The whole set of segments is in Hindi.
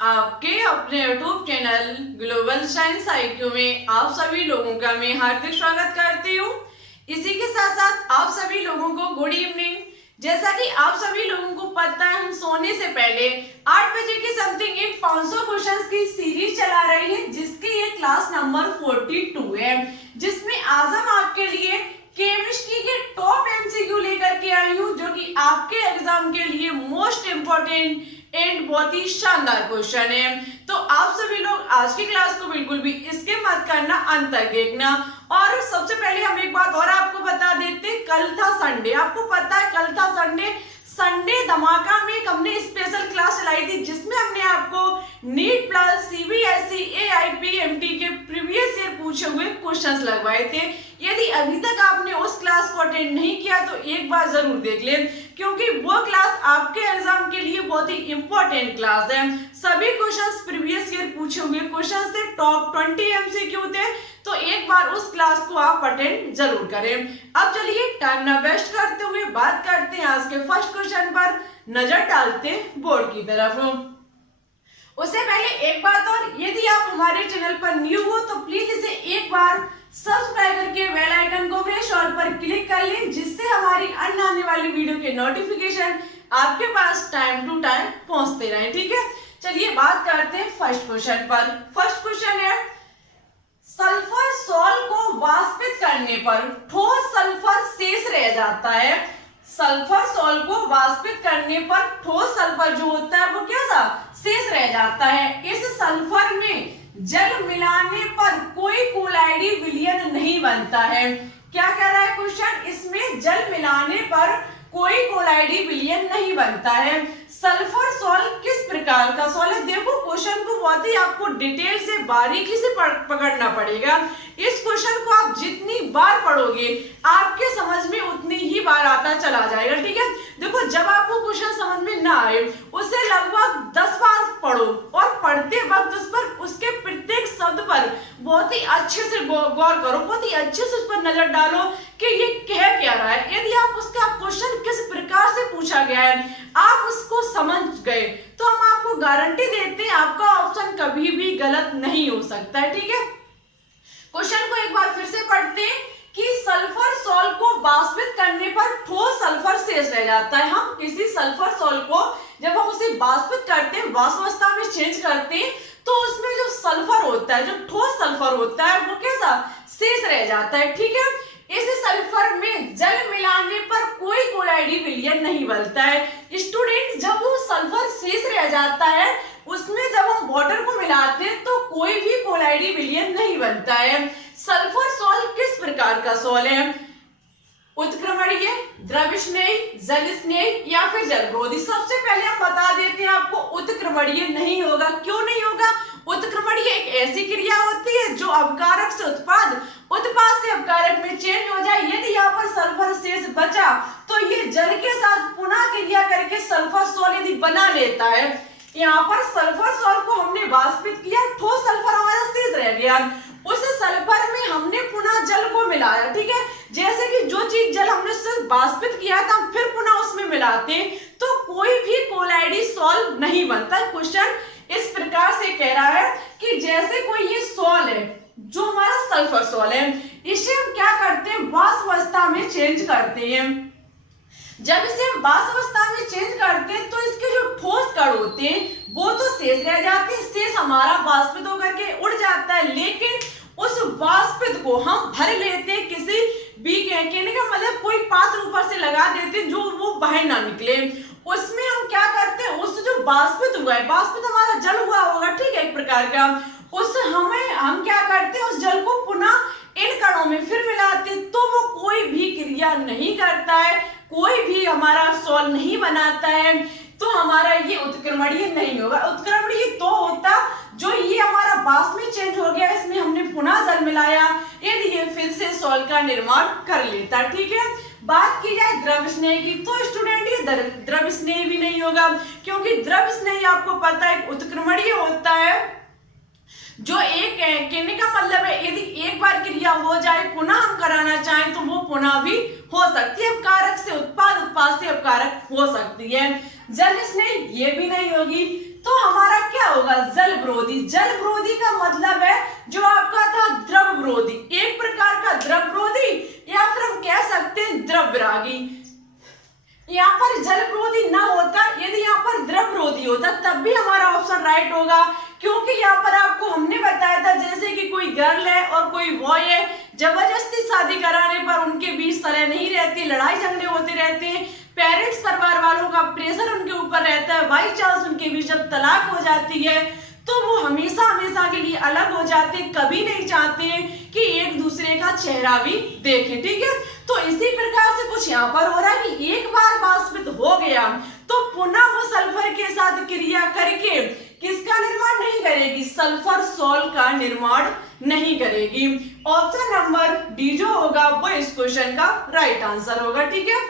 आपके अपने YouTube channel global science IQ में आप सभी लोगों का मैं हार्दिक स्वागत करती हूँ। इसी के साथ साथ आप सभी लोगों को गुड इवनिंग। जैसा कि आप सभी लोगों को पता है, हम सोने से पहले 8 बजे के समथिंग एक 500 क्वेश्चंस की सीरीज चला रही है, जिसकी ये क्लास नंबर 42 है, जिसमें आज हम आपके लिए केमिस्ट्री के टॉप MCQ लेकर के आई हूँ, जो कि आपके एग्जाम के लिए मोस्ट इम्पोर्टेंट एंड बहुत ही शानदार क्वेश्चन है। तो आप सभी लोग आज की क्लास को बिल्कुल भी स्किप मत करना, अंत तक देखना। और सबसे पहले हम एक बात और आपको बता देते, कल था संडे, आपको पता है कल था संडे धमाका में हमने स्पेशल क्लास चलाई थी, जिसमें हमने आपको नीट प्लस CBSE AIPMT के प्रीवियस ईयर पूछे हुए क्वेश्चंस लगवाए थे। यदि अभी तक आपने उस क्लास को अटेंड नहीं किया तो एक बार जरूर देख लें, क्योंकि वो क्लास आपके एग्जाम के लिए बहुत ही इंपॉर्टेंट क्लास है। सभी क्वेश्चंस प्रीवियस ईयर पूछे हुए क्वेश्चंस थे, टॉप 20 MCQ थे, तो एक बार उस क्लास को आप अटेंड जरूर करें। अब चलिए टाइम ना वेस्ट करते हुए बात करते हैं आज के फर्स्ट क्वेश्चन पर, नजर डालते हैं बोर्ड की तरफ। उससे पहले एक बात और, यदि आप हमारे चैनल पर न्यू हो तो प्लीज इसे एक बार सब्सक्राइब करके बेल आइकन को प्रेस ऑल पर क्लिक कर लें, जिससे हमारी अन्य आने वाली वीडियो के नोटिफिकेशन आपके पास टाइम टू टाइम पहुंचते रहे। ठीक है, चलिए बात करते हैं फर्स्ट क्वेश्चन पर। फर्स्ट क्वेश्चन है, सल्फर सॉल्ट को वाष्पित करने पर ठोस सल्फर शेष रह जाता है। सल्फर सॉल्ट को वाष्पित करने पर ठोस सल्फर जो होता है वो कैसा शेष रह जाता है। इस सल्फर में जल मिलाने पर कोई कोलाइडी विलयन नहीं बनता है। क्या कह रहा है क्वेश्चन, इसमें जल मिलाने पर कोई कोलाइडी विलयन नहीं बनता है। सल्फर सॉल्ट किस प्रकार का सॉल्ट है? देखो क्वेश्चन को बहुत ही आपको डिटेल से बारीकी से पकड़ना पड़ेगा। इस क्वेश्चन को आप जितनी बार पढ़ोगे आपके समझ में उतनी ही बार आता चला जाएगा। ठीक है, देखो जब आपको क्वेश्चन समझ में ना आए उसे लगभग 10 बार पढ़ो, और पढ़ते वक्त उस पर उसके प्रत्येक शब्द पर बहुत ही अच्छे से गौर करो, बहुत ही अच्छे से उस पर नजर डालो कि ये कह क्या रहा है। यदि आप उसका क्वेश्चन किस प्रकार से पूछा गया है आप उसको समझ गए तो हम आपको गारंटी देते हैं आपका ऑप्शन कभी भी गलत नहीं हो सकता है। ठीक है, क्वेश्चन को एक बार फिर से पढ़ते हैं कि सल्फर सॉल्ट को वाष्पित करने पर ठोस सल्फर शेष रह जाता है। हम किसी सल्फर सॉल्ट को जब हम उसे वाष्पित करते हैं, वाष्पावस्था में चेंज करते हैं, तो उसमें जो सल्फर होता है, जो ठोस सल्फर होता है, वो कैसा शेष रह जाता है। ठीक है, इस सल्फर में जल मिलाने पर कोई कोलाइडी विलयन नहीं बनता है। स्टूडेंट, जब वो सल्फर शेष रह जाता है उसमें जब हम वाटर को मिलाते हैं तो कोई भी कोलाइडी विलयन नहीं बनता है। सल्फर सॉल्ट किस प्रकार का सॉल्ट है? उत्क्रमणीय, द्रव स्नेही, जल स्नेही या फिर जलरोधी? सबसे पहले हम बता देते हैं आपको उत्क्रमणीय नहीं होगा। क्यों नहीं होगा? उत्क्रमणीय एक ऐसी क्रिया होती है जो अपकारक से उत्पाद से अपकारक में चेंज हो जाए। यदि यहाँ पर सल्फर शेष बचा तो ये जल के साथ पुनः क्रिया करके सल्फर सॉल्ट यदि बना लेता है। यहाँ पर सल्फर सॉल्ट को हमने वाष्पित किया, ठोस सल्फर हमारा शेष रह गया, उस सल्फर में हमने पुनः जल को मिलाया। ठीक है, जैसे कि जो चीज जल हमने उससे वाष्पित किया था हम फिर पुनः उसमें मिलाते तो कोई भी कोलाइडी सॉल्ट नहीं बनता। क्वेश्चन इस प्रकार से कह रहा है कि जैसे कोई ये सॉल्ट है जो हमारा सल्फर सॉल्ट है, इसे हम क्या करते हैं, वाष्पावस्था में चेंज करते हैं। जब इसे हम वाष्पावस्था में चेंज करते हैं तो इसके जो ठोस कण होते हैं वो तो शेष रह जाते हैं, शेष हमारा वाष्पित होकर के उड़ जाता है, लेकिन उस वाष्पित को हम भर लेते हैं किसी भी, कहने का मतलब कोई पात्र ऊपर से लगा देते हैं जो वो बाहर ना निकले। उसमें हम क्या करते हैं, उस जो वाष्पित हुआ है, वाष्पित हमारा जल हुआ होगा, ठीक है, एक प्रकार का, उस हम क्या करते हैं, उस जल को पुनः इन कणों में फिर मिलाते हैं तो वो कोई भी क्रिया नहीं करता है, कोई भी हमारा सॉल्ट नहीं बनाता है, तो हमारा ये उत्क्रमणीय नहीं होगा। उत्क्रमणीय तो होता जो ये हमारा वाष्प में चेंज हो गया, इसमें हमने पुनः जल मिलाया, यदि ये फिर से सॉल्ट का निर्माण कर लेता। ठीक है, बात की जाए द्रव स्नेही की तो स्टूडेंट ये द्रव स्नेही भी नहीं होगा, क्योंकि द्रव स्नेही आपको पता है उत्क्रमणीय होता है, जो एक कहने का मतलब है यदि एक बार क्रिया क्रिया हो जाए, पुनः हम कराना चाहें तो वो पुनः भी हो सकती है। अपकारक से उत्पाद, उत्पाद से अपकारक हो सकती है। जल स्नेह ये भी नहीं होगी, तो हमारा क्या होगा, जल विरोधी। जल विरोधी का मतलब है जो आपका था द्रव विरोधी, एक प्रकार का द्रव विरोधी, या फिर हम कह सकते हैं द्रव विरागी। यहाँ पर जल विरोधी ना होता, यदि यहाँ पर द्रव विरोधी होता तब भी हमारा ऑप्शन राइट होगा, क्योंकि यहाँ पर आपको हमने बताया था जैसे कि कोई गर्ल है और कोई बॉय है, जबरदस्ती शादी कराने पर उनके बीच सलह नहीं रहती, लड़ाई झगड़े होते रहते हैं, पेरेंट्स परिवार वालों का प्रेशर उनके ऊपर रहता है, बाई चांस उनके बीच जब तलाक हो जाती है तो वो हमेशा हमेशा के लिए अलग हो जाते, कभी नहीं चाहते कि एक दूसरे का चेहरा भी देखें, ठीक है। तो इसी प्रकार से कुछ यहाँ पर हो रहा है कि एक बार वाष्पित हो गया तो पुनः वो सल्फर के साथ क्रिया करके किसका निर्माण नहीं करेगी, सल्फर सॉल का निर्माण नहीं करेगी। ऑप्शन नंबर डी जो होगा वो इस क्वेश्चन का राइट आंसर होगा, ठीक है।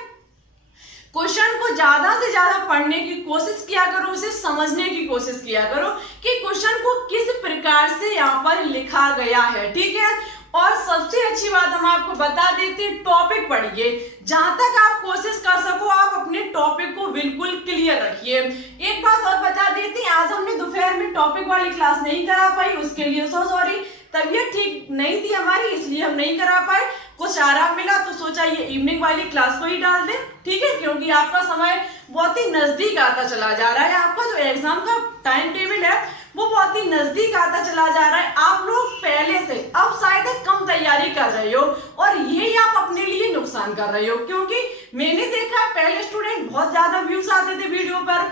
क्वेश्चन को ज्यादा से ज्यादा पढ़ने की कोशिश किया करो, उसे समझने की कोशिश किया करो कि क्वेश्चन को किस प्रकार से यहाँ पर लिखा गया है, ठीक है। और सबसे अच्छी बात हम आपको बता देते हैं, टॉपिक पढ़िए, जहां तक आप कोशिश कर सको आप अपने टॉपिक को बिल्कुल क्लियर रखिए। एक बात और बता देते हैं, आज हमने दोपहर में टॉपिक वाली क्लास नहीं करा पाई, उसके लिए सॉरी, तबीयत ठीक नहीं थी हमारी, इसलिए हम नहीं करा पाए। कुछ आराम मिला तो सोचा ये इवनिंग वाली क्लास को ही डाल दें, ठीक है, क्योंकि आपका समय बहुत ही नजदीक आता चला जा रहा है, आपका जो एग्जाम का टाइम टेबल है वो बहुत ही नजदीक आता चला जा रहा है। आप लोग पहले से अब शायद कम तैयारी कर रहे हो और यही आप अपने लिए नुकसान कर रहे हो, क्योंकि मैंने देखा पहले स्टूडेंट बहुत ज्यादा व्यूज आते थे वीडियो पर,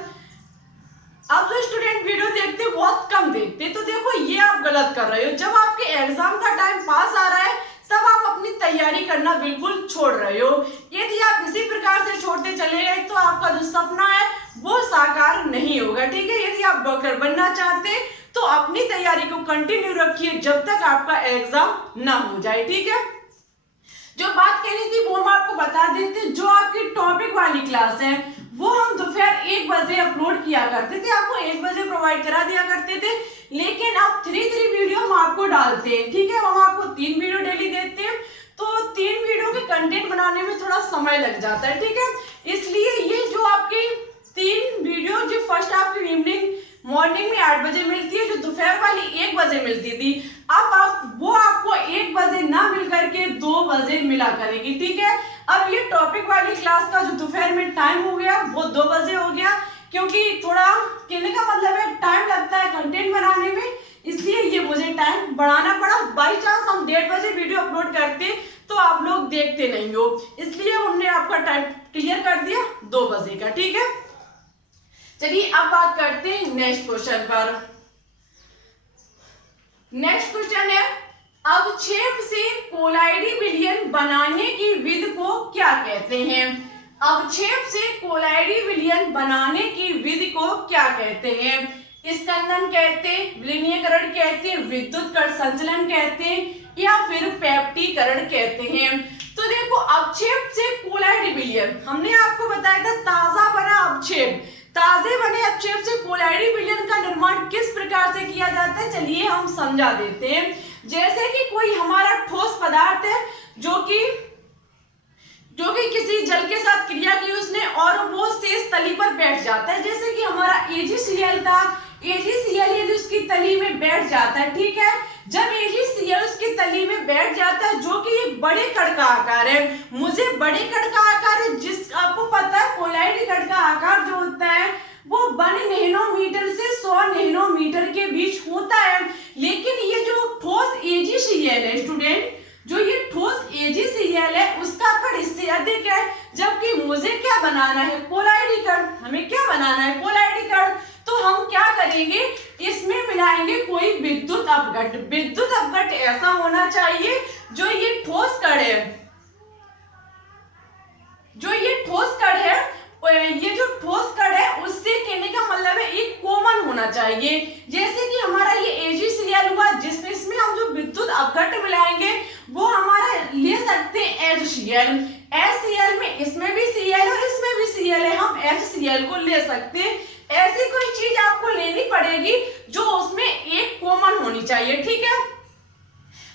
अब जो स्टूडेंट वीडियो देखते बहुत कम देखते, तो देखो ये आप गलत कर रहे हो। जब आपके एग्जाम का टाइम पास आ रहा है तब आप अपनी तैयारी करना बिल्कुल छोड़ रहे हो। यदि आप इसी प्रकार से छोड़ते चले गए तो आपका जो सपना है वो साकार नहीं होगा, ठीक है। यदि आप डॉक्टर बनना चाहते हैं तो अपनी तैयारी को कंटिन्यू रखिए जब तक आपका एग्जाम ना हो जाए, ठीक है। जो बात कहनी थी वो हम आपको बता देते, जो आपकी टॉपिक वाली क्लास है वो हम दोपहर 1 बजे अपलोड किया करते थे, आपको 1 बजे प्रोवाइड करा दिया करते थे, लेकिन अब 3 वीडियो हम आपको डालते हैं, ठीक है। हम आपको 3 वीडियो डेली देते हैं, तो 3 वीडियो के कंटेंट बनाने में थोड़ा समय लग जाता है, ठीक है। इसलिए ये जो आपकी 3 वीडियो जो फर्स्ट आपकी इवनिंग मॉर्निंग में 8 बजे मिलती है, जो दोपहर वाली 1 बजे मिलती थी, अब वो आपको 1 बजे ना मिल करके 2 बजे मिला करेगी, ठीक है। अब ये टॉपिक वाली क्लास का जो दोपहर में टाइम हो गया वो 2 बजे हो गया, क्योंकि थोड़ा कहने का मतलब है टाइम लगता है कंटेंट बनाने में, इसलिए ये मुझे टाइम बढ़ाना पड़ा। बाई चांस हम 1:30 बजे वीडियो अपलोड करते तो आप लोग देखते नहीं हो, इसलिए हमने आपका टाइम क्लियर कर दिया 2 बजे का, ठीक है। चलिए अब बात करते हैं नेक्स्ट क्वेश्चन पर। नेक्स्ट क्वेश्चन है, अवक्षेप से कोलाइडी विलयन बनाने की विधि को क्या कहते हैं। अवक्षेप से कोलाइडी विलयन बनाने की विधि को क्या कहते हैं। स्कंदन कहते हैं, विलीनीकरण कहते हैं, विद्युत कण संचलन कहते हैं, या फिर पेप्टीकरण कहते हैं। तो देखो अवक्षेप से कोलाइडी विलयन, हमने आपको बताया था ताजा बना अवक्षेप, ताजे बने अवक्षेप से कोलाइडी विलयन का निर्माण किस प्रकार से किया जाता है, चलिए हम समझा देते हैं। जैसे कि कोई हमारा ठोस पदार्थ है जो कि किसी जल के साथ क्रिया की उसने और वो शेष तली पर बैठ जाता है, जैसे कि हमारा AgCl था, AgCl यदि उसकी तली में बैठ जाता है, ठीक है। जब AgCl उसकी तली में बैठ जाता है जो कि एक बड़े कण का आकार है, मुझे बड़े कण का आकार है, जिस आपको पता है कोलाइडी कण का आकार जो होता है वो 1 नैनोमीटर से 100 नैनोमीटर के बीच होता है। लेकिन ये जो ठोस AgCl है स्टूडेंट, जो ये ठोस AgCl है उसका कण इससे अधिक है, जबकि मुझे क्या बनाना है, कोलाइडी कण, हमें क्या बनाना है, कोलाइडी कण। तो हम क्या करेंगे, इसमें मिलाएंगे कोई विद्युत अपघट। विद्युत अपघट ऐसा होना चाहिए जो ये ठोस कण है, जो ये ठोस कण है, ये जो ठोस कण है उससे कहने का मतलब है एक कॉमन होना चाहिए। जैसे कि हमारा ये AgCl हुआ, जिसमें इसमें हम जो विद्युत अपघट मिलाएंगे वो हमारा ले सकते हैं HCl। HCl में इसमें भी Cl और इसमें भी Cl है, हम HCl को ले सकते हैं। ऐसी कोई चीज आपको लेनी पड़ेगी जो उसमें एक कॉमन होनी चाहिए, ठीक है।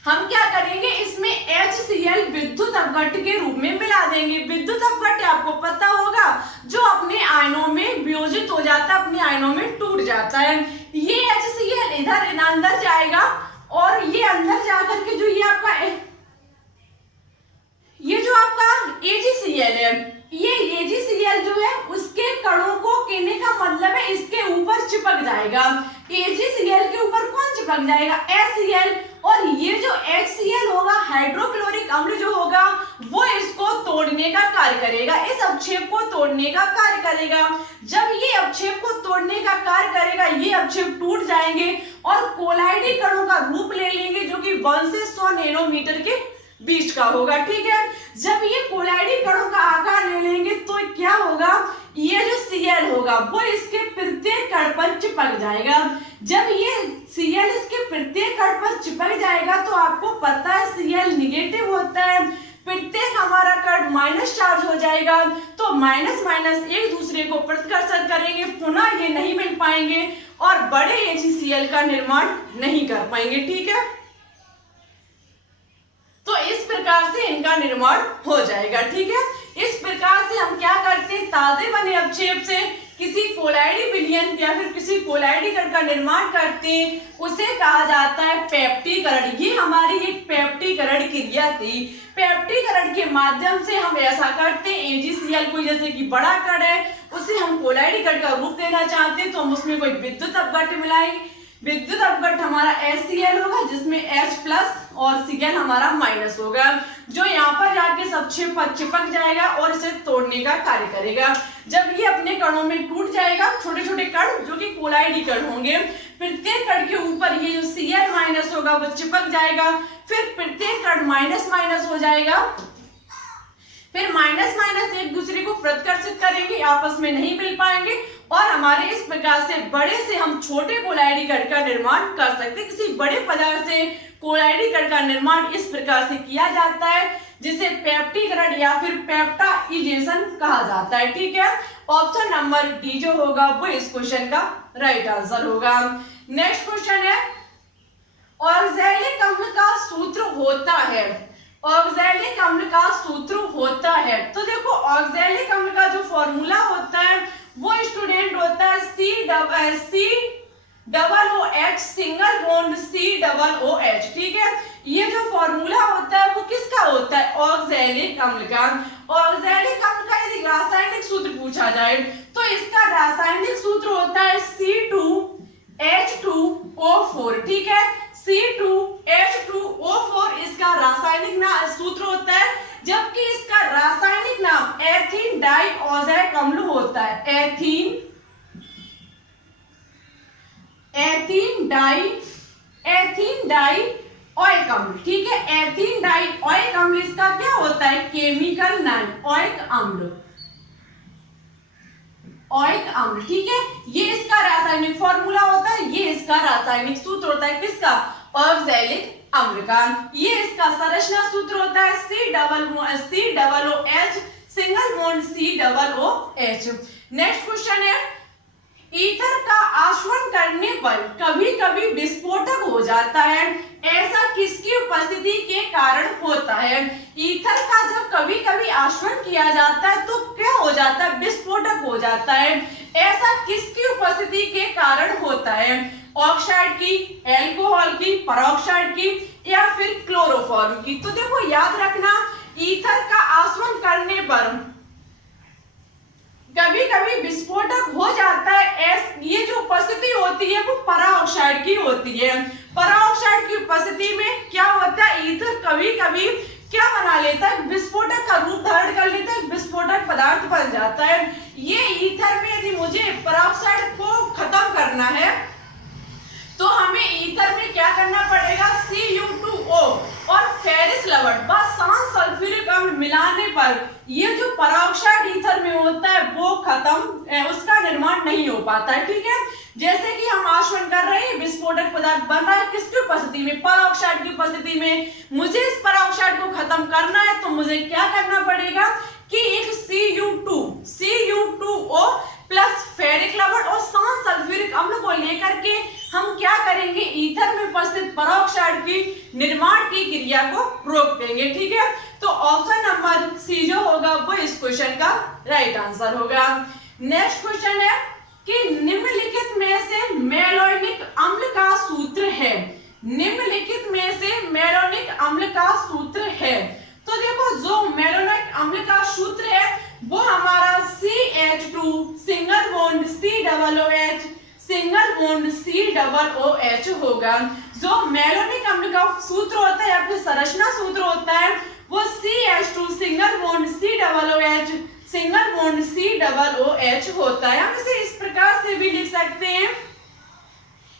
हम क्या करेंगे, इसमें HCl विद्युत अपघट्य के रूप में मिला देंगे। विद्युत अपघट्य आपको पता होगा, जो अपने आयनों में वियोजित हो जाता है, अपने आयनों में टूट जाता है। ये HCl इधर अंदर जाएगा और ये अंदर जाकर के जो ये आपका AgCl है, ये AgCl जो है उसके कणों को, कहने का मतलब है इसके ऊपर चिपक जाएगा। AgCl के ऊपर कौन चिपक जाएगा, HCl, और ये जो HCl होगा, हाइड्रोक्लोरिक अम्ल जो होगा, वो इसको तोड़ने का कार्य करेगा, इस अवक्षेप को तोड़ने का कार्य करेगा। जब ये अवक्षेप को तोड़ने का कार्य करेगा, ये अवक्षेप टूट जाएंगे और कोलाइडी कणों का रूप ले लेंगे, जो कि 1 से 100 नैनोमीटर के बीच का होगा। ठीक है, जब ये कोलाइडी कणों का आकार ले लेंगे तो क्या होगा, ये जो Cl होगा वो इसके प्रत्येक कण पर चिपक जाएगा। जब ये Cl इसके प्रत्येक कण पर चिपक जाएगा तो आपको पता है Cl निगेटिव होता है, प्रत्येक हमारा कण माइनस चार्ज हो जाएगा, तो माइनस माइनस एक दूसरे को प्रतिकर्षण करेंगे, पुनः ये नहीं मिल पाएंगे और बड़े AgCl का निर्माण नहीं कर पाएंगे। ठीक है, तो इस प्रकार से इनका निर्माण हो जाएगा। ठीक है, इस प्रकार से हम क्या करते हैं, ताजे बने अवक्षेप से किसी कोलाइडी विलयन या फिर किसी कोलाइडी कण का निर्माण करते हैं, उसे कहा जाता है पेप्टीकरण। ये हमारी एक पेप्टीकरण क्रिया थी। पेप्टीकरण के माध्यम से हम ऐसा करते हैं, AgCl को जैसे कि बड़ा कण है, उसे हम कोलाइडी कण का रूप देना चाहते हैं, तो हम उसमें कोई विद्युत अपघट्य मिलाएंगे। विद्युत अपघट्य हमारा HCl होगा, जिसमें H प्लस और Cl हमारा माइनस होगा, जो यहाँ पर जाके अवक्षेप पर चिपक जाएगा और इसे तोड़ने का कार्य करेगा। जब ये अपने कणों में टूट जाएगा, छोटे छोटे कण जो कि कोलाइडी कण होंगे, प्रत्येक कण के ऊपर ये जो Cl माइनस होगा वो चिपक जाएगा, फिर प्रत्येक कण माइनस माइनस हो जाएगा, फिर माइनस माइनस एक दूसरे को प्रतिकर्षित करेंगे, आपस में नहीं मिल पाएंगे और हमारे इस प्रकार से बड़े से हम छोटे कोलाइडी कण का निर्माण कर सकते हैं। किसी बड़े पदार्थ से कोलाइडी कण का निर्माण इस प्रकार से किया जाता है, जिसे पेप्टीकरण या फिर पेप्टाइजेशन कहा जाता है। ठीक है, ऑप्शन नंबर डी जो होगा वो इस क्वेश्चन का राइट आंसर होगा। नेक्स्ट क्वेश्चन है, ऑक्सैलिक अम्ल का सूत्र होता है। ऑक्सैलिक अम्ल का सूत्र होता है, तो देखो ऑक्सैलिक अम्ल का जो फॉर्मूला होता है वो स्टूडेंट होता है COOH सिंगल बॉन्ड COOH। ठीक है, ये जो फॉर्मूला होता है वो किसका होता है, ऑक्सैलिक अम्ल का। ऑक्सैलिक अम्ल का यदि रासायनिक सूत्र पूछा जाए तो इसका रासायनिक सूत्र होता है C2H2O4। ठीक है, C2H2O4 इसका रासायनिक सूत्र होता है, जबकि इसका रासायनिक नाम एथीन डाइऑक्साइड अम्ल होता है। एथीन डाइऑइक अम्ल। ठीक है, एथीन डाइऑइक अम्ल इसका क्या होता है, केमिकल नाम ऑइक अम्ल। ऑइक अम्ल। ठीक है, ये इसका रासायनिक फॉर्मूला होता है, ये इसका रासायनिक सूत्र होता है, किसका, ऑक्सैलिक अम्ल का। ये इसका संरचना सूत्र होता है COOH single bond COOH। Next question है, ईथर का आश्वरण करने पर कभी कभी विस्फोटक हो जाता है, ऐसा किसकी उपस्थिति के कारण होता है। ईथर का जब कभी कभी आश्वरण किया जाता है तो क्या हो जाता है, विस्फोटक हो जाता है, ऐसा किसकी उपस्थिति के कारण होता है, ऑक्साइड की, एल्कोहल की, परऑक्साइड की या फिर क्लोरोफॉर्म की। तो देखो याद रखना, ईथर का आश्वरण करने पर कभी कभी विस्फोटक हो जाता है, ये जो उपस्थिति होती है वो पराऑक्साइड की होती है। पराऑक्साइड की उपस्थिति में क्या होता है, ईथर कभी कभी क्या बना लेता है, विस्फोटक का रूप धारण कर लेता है, विस्फोटक पदार्थ बन जाता है। ये ईथर में यदि मुझे पराऑक्साइड को खत्म करना है तो हमें ईथर में क्या करना पड़ेगा, Cu2O और फेरिस लवण व सांस सल्फ्यूरिक अम्ल मिलाने पर ये जो पराऑक्साइड ईथर में होता है वो खत्म, उसका निर्माण नहीं हो पाता है। ठीक है, जैसे कि हम आश्वरण कर रहे हैं, विस्फोटक पदार्थ बन रहा है, किसकी उपस्थिति में, पराऑक्साइड की उपस्थिति में। मुझे इस पराऑक्साइड को खत्म करना है तो मुझे क्या करना पड़ेगा कि एक Cu2O प्लस फेरिक लवण और सांस सल्फ्यूरिक अम्ल को लेकर के हम क्या करेंगे, ईथर में उपस्थित परोक्साइड की निर्माण की क्रिया को रोक देंगे। ठीक है, तो ऑप्शन नंबर सी जो होगा वो इस क्वेश्चन का राइट आंसर होगा। नेक्स्ट क्वेश्चन है कि निम्नलिखित में से मैलोनिक अम्ल का सूत्र है। निम्नलिखित में से मैलोनिक अम्ल का सूत्र है, तो देखो जो मैलोनिक अम्ल का सूत्र है वो हमारा CH2 single bond COOH single bond COOH होगा। जो मैलोनिक अम्ल का सूत्र होता है या फिर संरचना सूत्र होता है वो CH2 single bond COOH single bond COOH होता है। हम इसे इस प्रकार से भी लिख सकते हैं,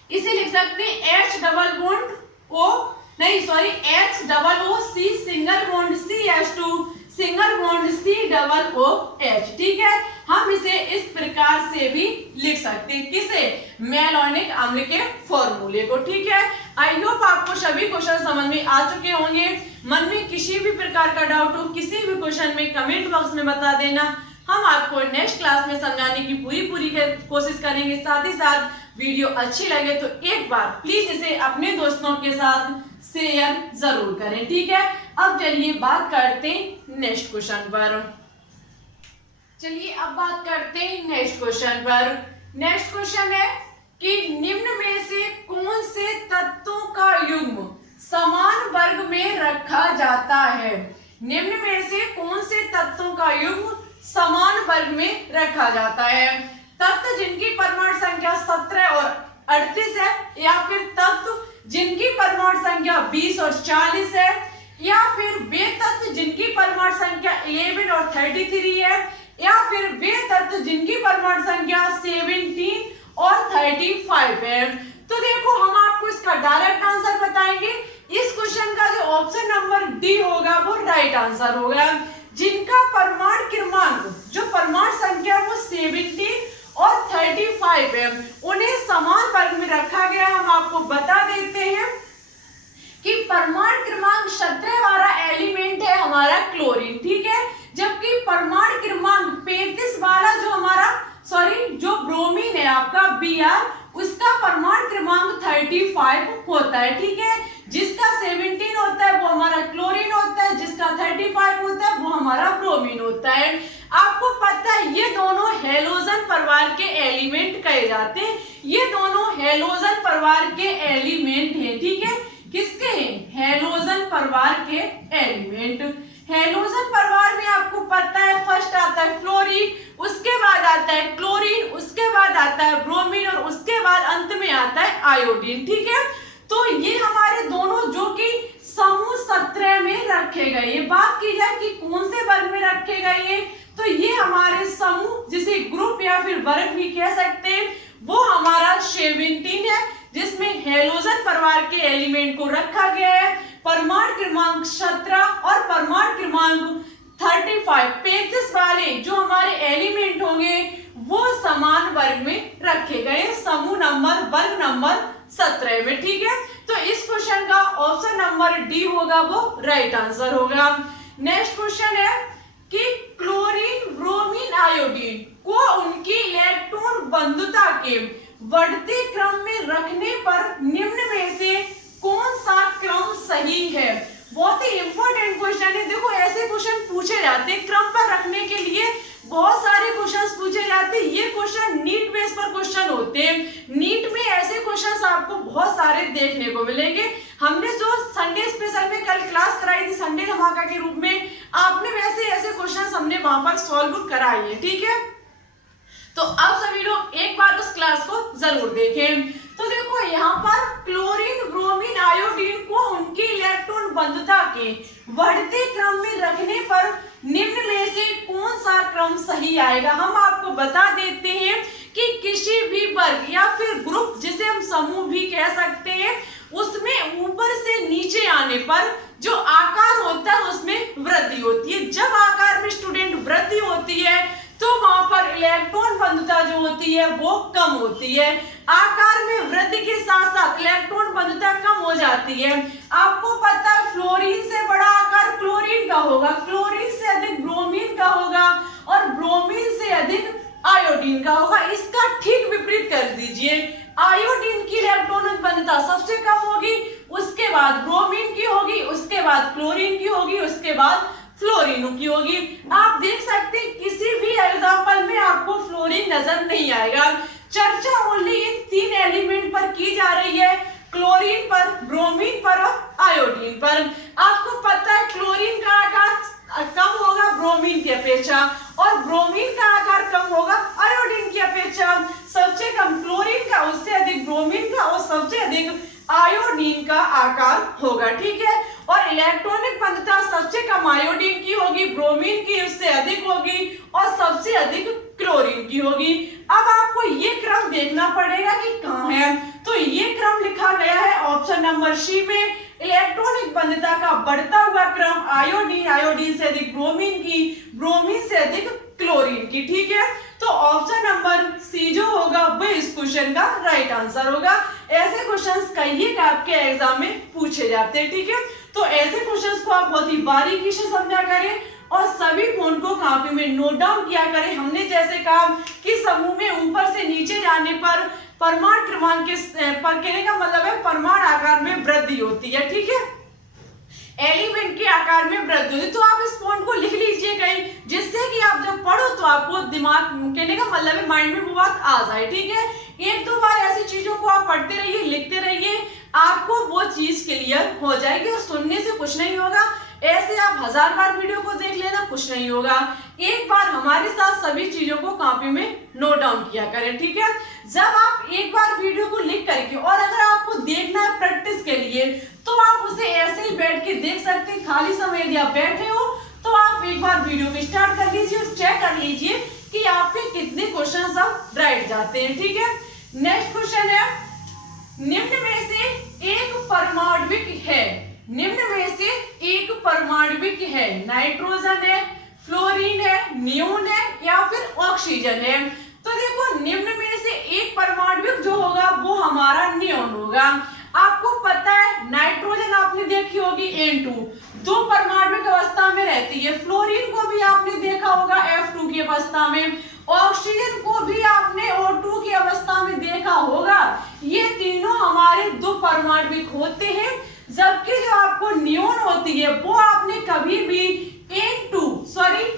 इसे लिख सकते हैं H डबल बॉन्ड O नहीं sorry HOOC single bond CH2 single bond COOH। ठीक है, हम इसे इस प्रकार से भी लिख सकते हैं, किसे, मैलोनिक अम्ल के फॉर्मूले को। ठीक है, आई होप आपको सभी क्वेश्चन समझ में आ चुके होंगे। मन में किसी भी प्रकार का डाउट हो किसी भी क्वेश्चन में कमेंट बॉक्स में बता देना, हम आपको नेक्स्ट क्लास में समझाने की पूरी कोशिश करेंगे। साथ ही साथ वीडियो अच्छी लगे तो एक बार प्लीज इसे अपने दोस्तों के साथ शेयर जरूर करें। ठीक है, अब चलिए बात करते हैं नेक्स्ट क्वेश्चन पर। चलिए अब बात करते हैं नेक्स्ट क्वेश्चन पर। नेक्स्ट क्वेश्चन है कि निम्न में से कौन से तत्वों का युग्म समान वर्ग में रखा जाता है। निम्न में से कौन से तत्वों का युग्म समान वर्ग में रखा जाता है। तत्व जिनकी परमाणु संख्या 17 और 38 है, या फिर तत्व जिनकी परमाणु संख्या 20 और 40 है, या फिर वे तत्व जिनकी परमाणु संख्या 11 और 33 है, या फिर वे तत्व जिनकी परमाणु संख्या 17 और 35 है। तो देखो हम आपको इसका डायरेक्ट आंसर बताएंगे। इस क्वेश्चन का जो ऑप्शन नंबर डी होगा वो राइट आंसर होगा। जिनका परमाणु क्रमांक जो परमाणु संख्या वो 17 और 35 है, उन्हें समान वर्ग में रखा गया। हम आपको बता देते हैं कि परमाणु क्रमांक 17 वाला एलिमेंट है हमारा क्लोरीन। ठीक है, जबकि परमाणु क्रमांक 35 वाला जो हमारा जो ब्रोमीन है आपका Br, उसका परमाणु क्रमांक 35 होता है। ठीक है, जिसका 17 होता है वो हमारा क्लोरीन होता है, जिसका 35 होता है वो हमारा ब्रोमीन होता है। आपको पता है ये दोनों हैलोजन परिवार के एलिमेंट कहे जाते हैं। ये दोनों हैलोजन परिवार के एलिमेंट हैं। ठीक है, किसके हैं, हैलोजन परिवार के एलिमेंट। हैलोजन परिवार में आपको पता है फर्स्ट आता है फ्लोरीन, उसके बाद आता है क्लोरीन, उसके बाद आता है ब्रोमीन और उसके बाद अंत में आता है आयोडीन। ठीक है, तो ये हमारे दोनों जो कि समूह 17 में रखे गए। ये बात की जाए कि कौन से वर्ग में रखे गए, तो ये हमारे समूह जिसे ग्रुप या फिर वर्ग भी कह सकते हैं, वो हमारा 17 है, जिसमें हैलोजन परिवार के एलिमेंट को रखा गया है। परमाणु क्रमांक 17 और परमाणु क्रमांक 35 वाले जो हमारे एलिमेंट होंगे वो समान वर्ग में रखे गए, समूह नंबर वर्ग नंबर 17 में। ठीक है, तो इस क्वेश्चन का ऑप्शन नंबर डी होगा वो राइट आंसर होगा। नेक्स्ट क्वेश्चन है कि क्लोरीन ब्रोमीन आयोडीन को उनकी इलेक्ट्रॉन बंधुता के बढ़ते क्रम में रखने पर निम्न में से कौन सा क्रम सही है। बहुत ही इंपॉर्टेंट क्वेश्चन है। देखो ऐसे क्वेश्चन पूछे जाते हैं, क्रम पर रखने के लिए बहुत सारे क्वेश्चंस पूछे जाते हैं। ये क्वेश्चन नीट बेस पर क्वेश्चन होते हैं। नीट में ऐसे क्वेश्चंस आपको बहुत सारे देखने को मिलेंगे। हमने जो संडे स्पेशल में कल क्लास कराई थी संडे धमाका के रूप में, आपने वैसे ऐसे क्वेश्चंस हमने वहां पर सॉल्व कराई है। ठीक है, तो अब सभी लोग एक बार उस क्लास को जरूर देखें। तो देखो यहाँ पर क्लोरीन ब्रोमीन आयोडीन को उनकी इलेक्ट्रॉन बंधुता के बढ़ते क्रम में रखने पर निम्न में से कौन सा क्रम सही आएगा। हम आपको बता देते हैं कि किसी भी वर्ग या फिर ग्रुप जिसे हम समूह भी कह सकते हैं, उसमें ऊपर से नीचे आने पर जो आकार होता है उसमें वृद्धि होती है। जब आकार में स्टूडेंट वृद्धि होती है तो वहां पर इलेक्ट्रॉन बंधुता जो होती है वो कम होती है। आकार में वृद्धि के साथ साथ इलेक्ट्रॉन बंधुता कम हो जाती है। आपको पता है फ्लोरीन से बड़ा आकार क्लोरीन का होगा, क्लोरीन से अधिक ब्रोमीन का होगा और ब्रोमीन से अधिक आयोडीन का होगा। इसका ठीक विपरीत कर दीजिए, आयोडीन की इलेक्ट्रॉन बाद क्लोरीन की होगी, उसके बाद फ्लोरीन की होगी। आप देख सकते हैं किसी भी एग्जाम्पल में आपको फ्लोरीन नजर नहीं आएगा। चर्चा ओनली इन 3 एलिमेंट पर की जा रही है, क्लोरीन पर, ब्रोमीन पर और आयोडीन पर। आपको पता है क्लोरीन का आकार कम होगा ब्रोमीन की अपेक्षा और ब्रोमीन का आकार कम होगा आयोडीन की अपेक्षा। सबसे कम क्लोरीन का, उससे अधिक ब्रोमीन का और सबसे अधिक आयोडीन का आकार होगा, ठीक है। और इलेक्ट्रॉनिक बंधुता सबसे कम आयोडीन की होगी, ब्रोमीन की उससे अधिक होगी और सबसे अधिक क्लोरीन की होगी। अब आपको ये क्रम देखना पड़ेगा कि कहाँ है, तो ये क्रम लिखा गया है ऑप्शन नंबर सी में। इलेक्ट्रॉनिक बंधुता का बढ़ता हुआ क्रम आयोडीन, आयोडीन से अधिक ब्रोमीन की, ब्रोमीन से अधिक क्लोरीन की, ठीक है। तो ऑप्शन नंबर सी जो होगा वो इस क्वेश्चन का राइट आंसर होगा। ऐसे क्वेश्चंस कई आपके एग्जाम में पूछे जाते हैं, ठीक है। तो ऐसे क्वेश्चंस को आप बहुत ही बारीकी से समझा करें और सभी पॉइंट को कॉपी में नोट डाउन किया करें। हमने जैसे कहा कि समूह में ऊपर से नीचे जाने पर परमाणु क्रमांक के पर कहने का मतलब है परमाणु आकार में वृद्धि होती है, ठीक है, एलिमेंट के आकार में वृद्धि होती है। तो आप इस पॉइंट को लिख लीजिए कहीं, जिससे कि आप जब पढ़ो तो आपको दिमाग, कहने का मतलब है माइंड में वो बात आ जाए, ठीक है। 1-2 बार ऐसी चीजों को आप पढ़ते रहिए, लिखते रहिए, आपको वो चीज क्लियर हो जाएगी और सुनने से कुछ नहीं होगा। ऐसे आप 1000 बार वीडियो को देख लेना, कुछ नहीं होगा। एक बार हमारे साथ सभी चीजों को कॉपी में नोट डाउन किया करें, ठीक है। जब आप एक बार वीडियो को लिख करके और अगर आपको देखना है प्रैक्टिस के लिए तो आप उसे ऐसे ही बैठ के देख सकते हैं। खाली समय यदि आप बैठे हो तो आप एक बार वीडियो को स्टार्ट कर लीजिए और चेक कर लीजिए कि आपके कितने क्वेश्चन अब राइट जाते हैं, ठीक है। नेक्स्ट क्वेश्चन है, निम्न में से एक परमाणविक है, निम्न में से एक परमाणविक है, नाइट्रोजन है, फ्लोरीन है, नियोन है या फिर ऑक्सीजन है। तो देखो निम्न में से एक परमाणविक जो होगा वो हमारा नियोन होगा। आपको पता है नाइट्रोजन आपने देखी होगी N2, 2 परमाणविक अवस्था में रहती है। फ्लोरीन को भी आपने देखा होगा F2 की अवस्था में, ऑक्सीजन को भी आपने O2 की अवस्था में देखा होगा। ये तीनों हमारे 2 परमाणविक होते हैं, जबकि जो आपको नियोन होती है वो आपने कभी भी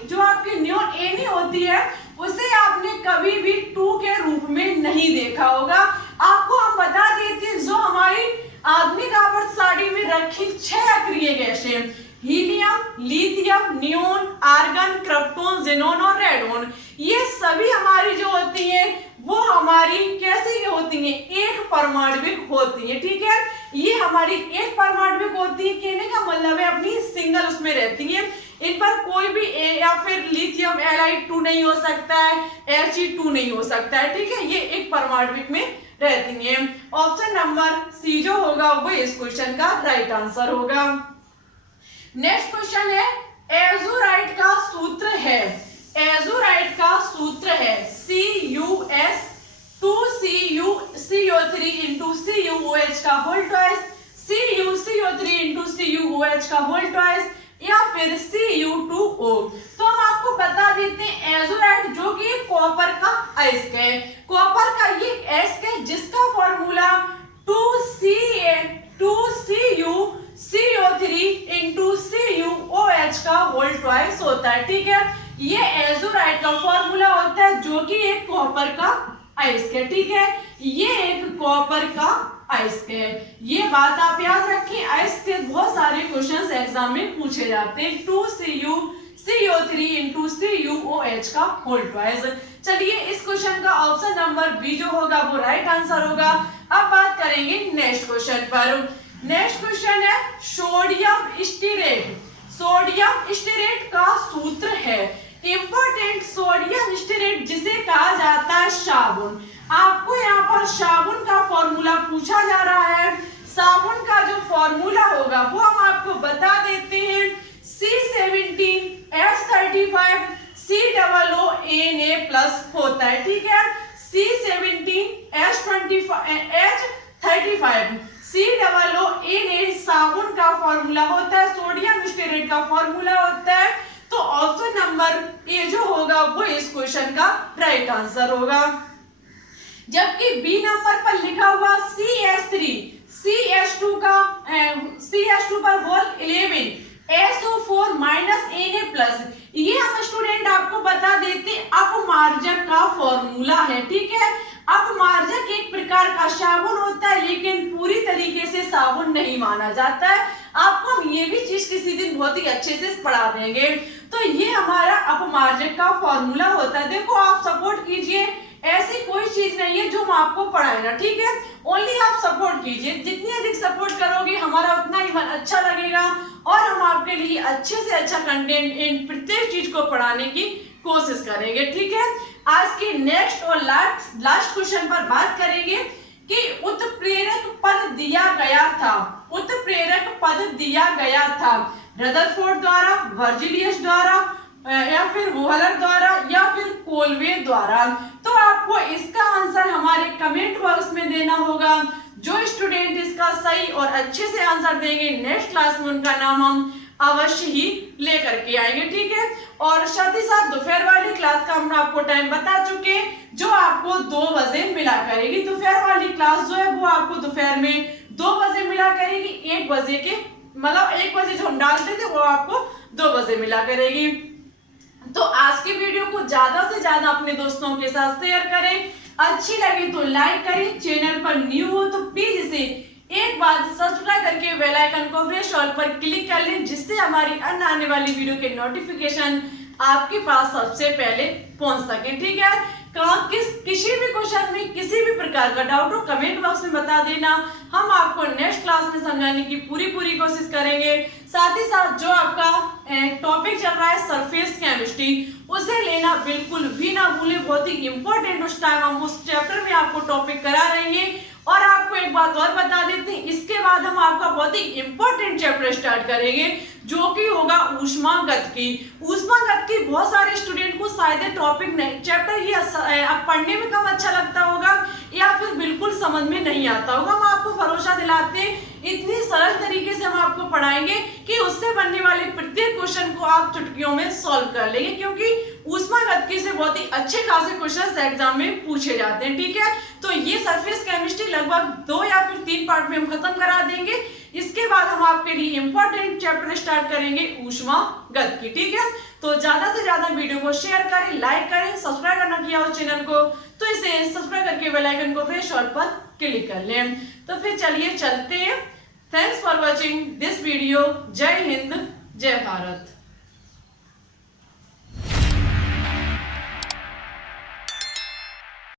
जो आपकी नियोन Na होती है उसे आपने कभी भी 2 के रूप में नहीं देखा होगा। आपको हम बता देते हैं जो हमारी आधुनिक आवर्त सारणी में रखी 6 अक्रिय गैसें, helium, lithium, neon, argon, krypton, xenon और रेडॉन, ये सभी हमारी जो होती हैं वो हमारी कैसी होती हैं, एक परमाणविक होती है, ठीक है। ये हमारी एक परमाणविक होती है, कहने का मतलब है अपनी सिंगल उसमें रहती है। इन पर कोई भी या फिर लिथियम Li2 नहीं हो सकता है, He2 नहीं हो सकता है, ठीक है। ये एक परमाणविक में रहती है। ऑप्शन नंबर सी जो होगा वो इस क्वेश्चन का राइट आंसर होगा। नेक्स्ट क्वेश्चन है, एज़ोराइट का सूत्र है, एज़ोराइट का सूत्र है CuS 2CuCO3 into CuOH का whole twice, CuCO3 into CuOH का होल ट्वाइस या फिर Cu2O। तो हम आपको बता देते हैं एज़ोराइट जो कि कॉपर का अयस्क है, कॉपर का ये अयस्क है जिसका फॉर्मूला 2CuCO3 into CuOH का होल ट्वाइस होता है, ठीक है। ये एज़ोराइट का फॉर्मूला होता है जो कि एक कॉपर का अयस्क है, ठीक है। ये एक कॉपर का अयस्क है, ये बात आप याद रखें। अयस्क के बहुत सारे क्वेश्चंस एग्जाम में पूछे जाते हैं। 2CuCO3 into CuOH का होल ट्वाइस। चलिए इस क्वेश्चन का ऑप्शन नंबर बी जो होगा वो राइट आंसर होगा। अब बात करेंगे नेक्स्ट क्वेश्चन पर। नेक्स्ट क्वेश्चन है सोडियम स्टीरेट, सोडियम स्टीरेट का सूत्र है, इंपॉर्टेंट सोडियम स्टीरेट जिसे कहा जाता है साबुन। आपको यहाँ पर साबुन का फॉर्मूला पूछा जा रहा है। साबुन का जो फॉर्मूला होगा वो हम आपको बता देते हैं, C17H35 COONA+ होता है, ठीक है। C17H35 COONA साबुन का फॉर्मूला होता है, सोडियम स्टीरेट का फॉर्मूला होता है। तो ऑप्शन नंबर ए जो होगा वो इस क्वेश्चन का राइट आंसर होगा। जबकि बी नंबर पर लिखा हुआ CH2 का CH2 पर whole 11 SO4 minus Na plus. ये हम स्टूडेंट आपको बता देते अपमार्जक का फॉर्मूला है, ठीक है। अपमार्जक एक प्रकार का साबुन होता है, लेकिन पूरी तरीके से साबुन नहीं माना जाता है। आपको हम ये भी चीज किसी दिन बहुत ही अच्छे से पढ़ा देंगे। तो ये हमारा अपमार्जक का फॉर्मूला होता है। देखो आप सपोर्ट कीजिए, ऐसी कोई चीज नहीं है जो हम आपको पढ़ाएगा, ठीक है। ओनली आप सपोर्ट कीजिए, जितनी अधिक सपोर्ट करोगे हमारा उतना ही मन अच्छा लगेगा और हम आपके लिए अच्छे से अच्छा कंटेंट इन प्रत्येक चीज को पढ़ाने की कोशिश करेंगे, ठीक है। आज की नेक्स्ट और लास्ट क्वेश्चन पर बात करेंगे कि उत्प्रेरक पद दिया गया था। उत्प्रेरक पद दिया गया था रदरफोर्ड द्वारा, वर्जिलियस द्वारा, या फिर वोहलर द्वारा, या फिर कोलवे द्वारा। तो आपको इसका आंसर हमारे कमेंट बॉक्स में देना होगा। जो स्टूडेंट इसका सही और अच्छे से आंसर देंगे, नेक्स्ट क्लास में उनका नाम हम अवश्य ही लेकर के आएंगे, ठीक है। और साथ ही साथ दोपहर वाली क्लास का हम आपको टाइम बता चुके, जो आपको 2 बजे मिला करेगी। दोपहर वाली क्लास जो है वो आपको दोपहर में 2 बजे मिला करेगी। 1 बजे के मतलब 1 बजे जो हम डालते थे वो आपको 2 बजे मिला करेगी। तो आज की वीडियो को ज्यादा से ज्यादा अपने दोस्तों के साथ शेयर करें, अच्छी लगी तो लाइक करें, चैनल पर न्यू हो तो प्लीज इसे एक बार सब्सक्राइब करके बेल आइकन को प्रेस ऑल पर क्लिक कर लें, जिससे हमारी अन्य आने वाली वीडियो के नोटिफिकेशन आपके पास सबसे पहले पहुंच सके, ठीक है। किसी भी क्वेश्चन में किसी भी प्रकार का डाउट हो कमेंट बॉक्स में बता देना, हम आपको नेक्स्ट क्लास में समझाने की पूरी कोशिश करेंगे। साथ ही साथ जो आपका टॉपिक चल रहा है सरफेस केमिस्ट्री, उसे लेना बिल्कुल भी ना भूलें, बहुत ही इंपॉर्टेंट उस टाइम हम उस चैप्टर में आपको टॉपिक करा रहे हैं। और आपको एक बात और बता देते हैं, इसके बाद हम आपका बहुत ही इंपॉर्टेंट चैप्टर स्टार्ट करेंगे, जो कि होगा ऊष्मागतिकी। ऊष्मागतिकी बहुत सारे स्टूडेंट को शायद टॉपिक नहीं, चैप्टर ये अब पढ़ने में कम अच्छा लगता होगा या फिर बिल्कुल समझ में नहीं आता होगा। हम आपको भरोसा दिलाते हैं, इतनी सरल तरीके से हम आपको पढ़ाएंगे कि उससे बनने वाले प्रत्येक क्वेश्चन को आप चुटकियों में सॉल्व कर लेंगे, क्योंकि ऊष्मागतिकी से बहुत ही अच्छे खासे क्वेश्चन एग्जाम में पूछे जाते हैं, ठीक है। तो ये सरफेस केमिस्ट्री लगभग 2 या फिर 3 पार्ट में हम खत्म करा देंगे। इसके बाद हम आपके लिए इंपॉर्टेंट चैप्टर स्टार्ट करेंगे ऊष्मागतिकी, ठीक है। तो ज्यादा से ज्यादा वीडियो को शेयर करें, लाइक करें, सब्सक्राइब करना किया हो चैनल को तो इसे सब्सक्राइब करके बेल आइकन को प्रेस ऑल पर क्लिक कर लें। तो फिर चलिए चलते हैं। Thanks for watching this video. जय हिंद, जय भारत।